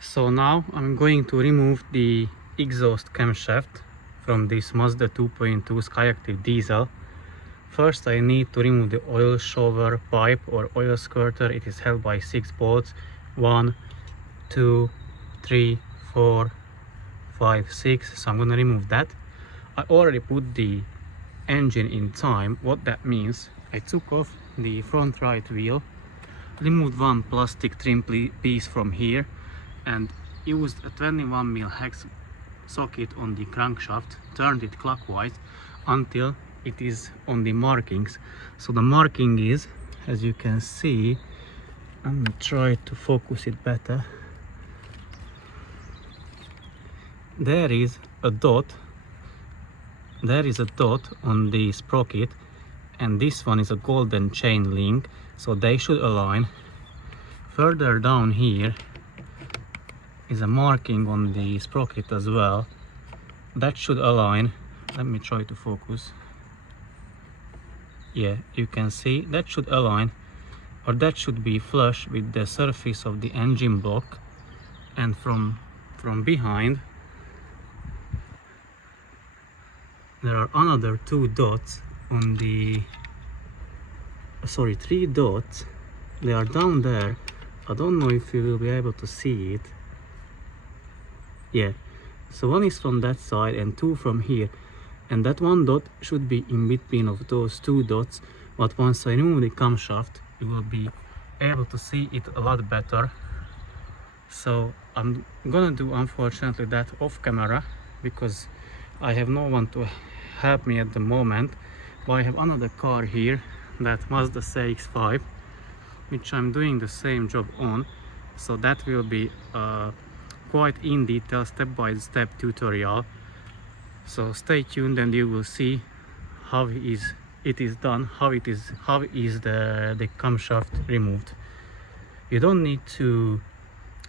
So now I'm going to remove the exhaust camshaft from this Mazda 2.2 Skyactiv diesel. First I need to remove the oil shower pipe or oil squirter. It is held by 6 bolts. 1, 2, 3, 4, 5, 6. So I'm gonna remove that. I already put the engine in time. What that means, I took off the front right wheel, removed one plastic trim piece from here, and used a 21mm hex socket on the crankshaft, turned it clockwise until it is on the markings. So the marking is, as you can see, I'm gonna try to focus it better. There is a dot on the sprocket, and this one is a golden chain link, so they should align. Further down here is a marking on the sprocket as well, that should align. Let me try to focus. Yeah, you can see that should align, or that should be flush with the surface of the engine block. And from behind there are another 2 dots on the sorry, 3 dots. They are down there. I don't know if you will be able to see it. Yeah, so one is from that side and 2 from here, and that 1 dot should be in between of those 2 dots. But once I remove the camshaft, you will be able to see it a lot better. So I'm gonna do, unfortunately, that off camera because I have no one to help me at the moment. But I have another car here, that Mazda CX5, which I'm doing the same job on. So that will be quite in detail, step-by-step tutorial. So stay tuned and you will see how it is done, how is the camshaft removed. You don't need to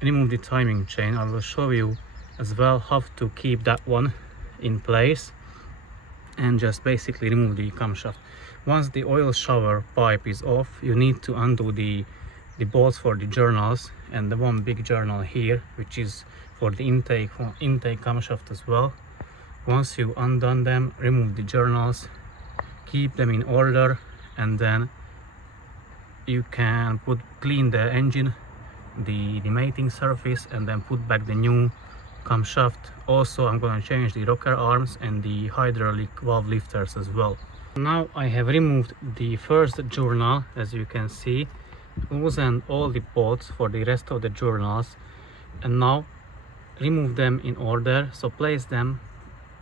remove the timing chain. I will show you as well how to keep that one in place, and just basically remove the camshaft. Once the oil shower pipe is off, you need to undo the bolts for the journals and the one big journal here, which is for the intake camshaft as well. Once you undone them, remove the journals, keep them in order, and then you can clean the engine, the mating surface, and then put back the new camshaft. Also, I'm going to change the rocker arms and the hydraulic valve lifters as well. Now I have removed the first journal, as you can see, loosened all the bolts for the rest of the journals, and now remove them in order. So place them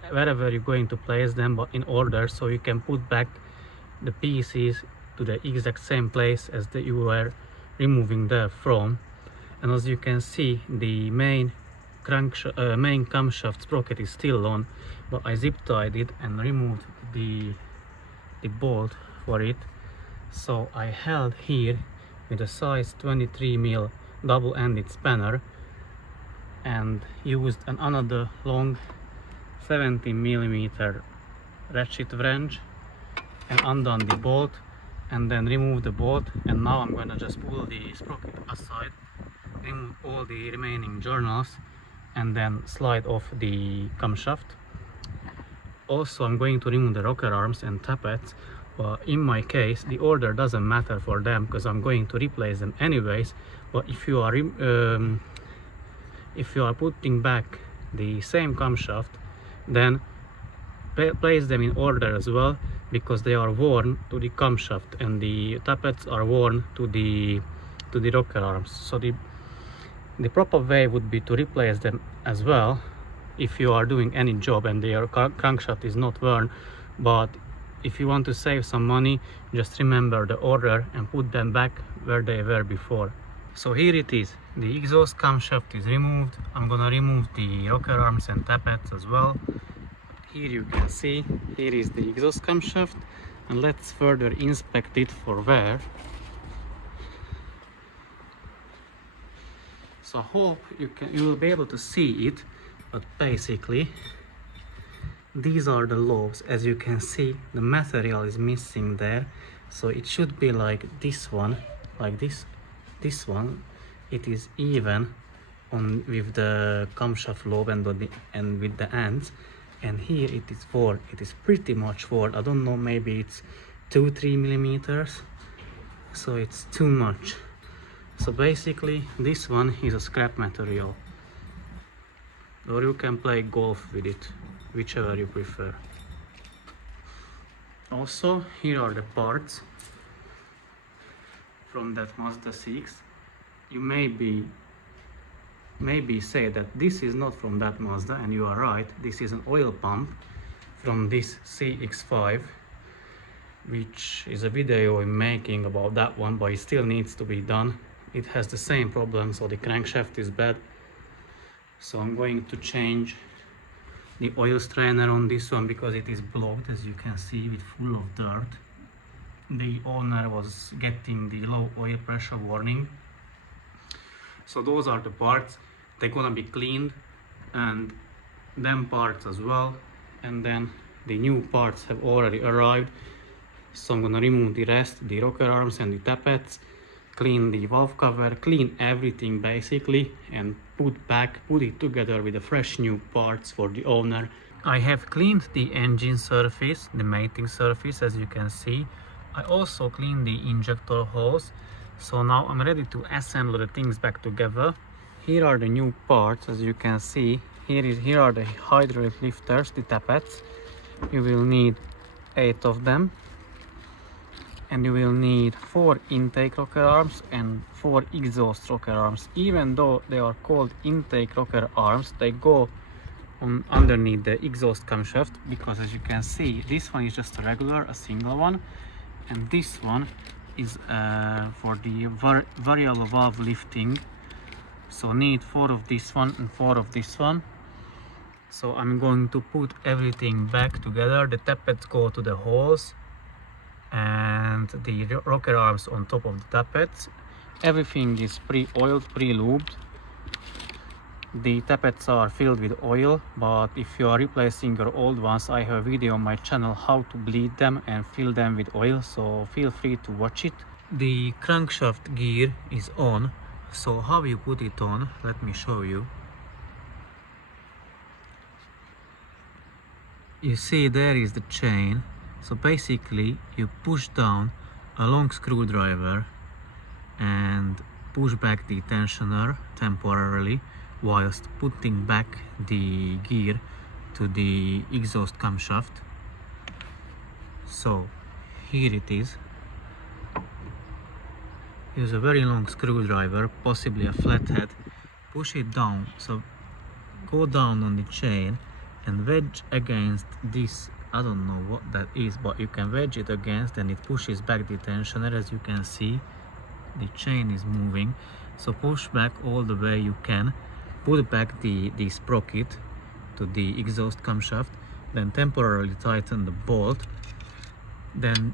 wherever you're going to place them, but in order, so you can put back the pieces to the exact same place as you were removing them from. And as you can see, the main camshaft sprocket is still on, but I zip tied it and removed the bolt for it. So I held here with a size 23mm double-ended spanner and used another long 70mm ratchet wrench and undone the bolt, and then remove the bolt. And now I'm gonna just pull the sprocket aside, remove all the remaining journals, and then slide off the camshaft. Also, I'm going to remove the rocker arms and tappets. In my case, the order doesn't matter for them because I'm going to replace them anyways. But if you are putting back the same camshaft, then place them in order as well, because they are worn to the camshaft and the tappets are worn to the rocker arms. So the proper way would be to replace them as well if you are doing any job and your crankshaft is not worn. But if you want to save some money, just remember the order and put them back where they were before. So here it is, the exhaust camshaft is removed. I'm gonna remove the rocker arms and tappets as well. Here you can see, here is the exhaust camshaft, and let's further inspect it for wear. So I hope you will be able to see it, but basically these are the lobes. As you can see, the material is missing there, so it should be like this one, like this one. It is even, on with the camshaft lobe and with the ends, and here it is 4. It is pretty much 4. I don't know, maybe it's 2-3 millimeters, so it's too much. So basically this one is a scrap material, or you can play golf with it, whichever you prefer. Also, here are the parts from that Mazda CX. You maybe say that this is not from that Mazda, and you are right. This is an oil pump from this CX5, which is a video I'm making about that one, but it still needs to be done. It has the same problem, so the crankshaft is bad. So I'm going to change the oil strainer on this one because it is blocked, as you can see, with full of dirt. The owner was getting the low oil pressure warning. So those are the parts. They're gonna be cleaned, and them parts as well. And then the new parts have already arrived. So I'm gonna remove the rest, the rocker arms and the tappets, clean the valve cover, clean everything basically, and put it together with the fresh new parts for the owner. I have cleaned the engine surface, the mating surface, as you can see. I also cleaned the injector holes. So now I'm ready to assemble the things back together. Here are the new parts, as you can see. Here are the hydraulic lifters, the tappets. You will need 8 of them. And you will need 4 intake rocker arms and 4 exhaust rocker arms. Even though they are called intake rocker arms, they go underneath the exhaust camshaft, because as you can see, this one is just a single one, and this one is for the variable valve lifting. So need 4 of this one and 4 of this one. So I'm going to put everything back together. The tappets go to the holes, and the rocker arms on top of the tappets. Everything is pre-oiled, pre-lubed. The tappets are filled with oil, but if you are replacing your old ones, I have a video on my channel how to bleed them and fill them with oil, so feel free to watch it. The crankshaft gear is on, so how you put it on, let me show you. You see there is the chain. So basically you push down a long screwdriver and push back the tensioner temporarily whilst putting back the gear to the exhaust camshaft. So here it is. Use a very long screwdriver, possibly a flathead, push it down, so go down on the chain and wedge against this. I don't know what that is, but you can wedge it against and it pushes back the tensioner. As you can see, the chain is moving, so push back all the way you can, put back the sprocket to the exhaust camshaft, then temporarily tighten the bolt, then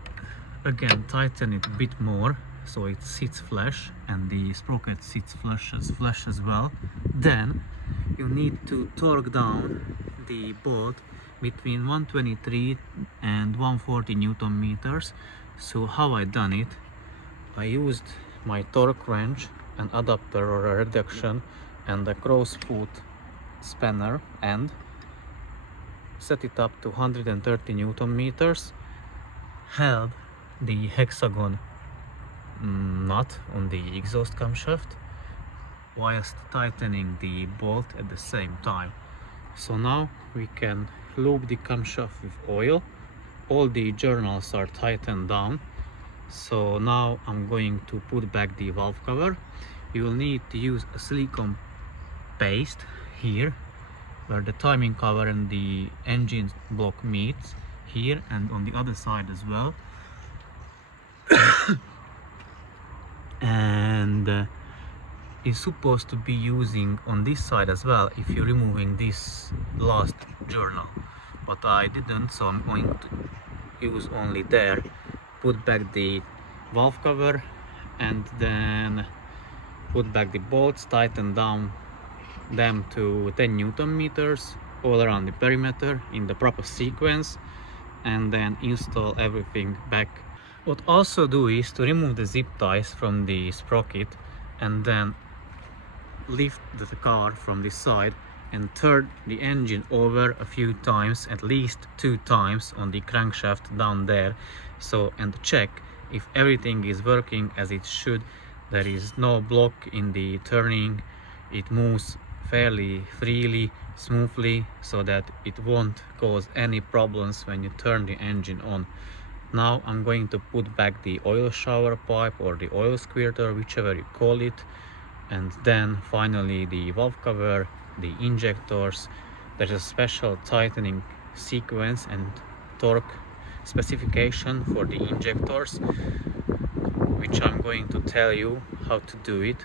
again tighten it a bit more so it sits flush and the sprocket sits flush as well. Then you need to torque down the bolt between 123 and 140 Newton meters. So how I done it, I used my torque wrench, an adapter or a reduction, and a cross foot spanner, and set it up to 130 Newton meters, held the hexagon nut on the exhaust camshaft whilst tightening the bolt at the same time. So now we can lube the camshaft with oil. All the journals are tightened down. So now I'm going to put back the valve cover. You will need to use a silicone paste here where the timing cover and the engine block meets, here and on the other side as well. And is supposed to be using on this side as well if you're removing this last journal, but I didn't, so I'm going to use only there. Put back the valve cover and then put back the bolts, tighten down them to 10 Newton meters all around the perimeter in the proper sequence, and then install everything back. What also do is to remove the zip ties from the sprocket and then lift the car from this side and turn the engine over a few times, at least 2 times on the crankshaft down there, and check if everything is working as it should. There is no block in the turning, it moves fairly freely, smoothly, so that it won't cause any problems when you turn the engine on. Now I'm going to put back the oil shower pipe or the oil squirter, whichever you call it, and then finally the valve cover, the injectors. There's a special tightening sequence and torque specification for the injectors, which I'm going to tell you how to do it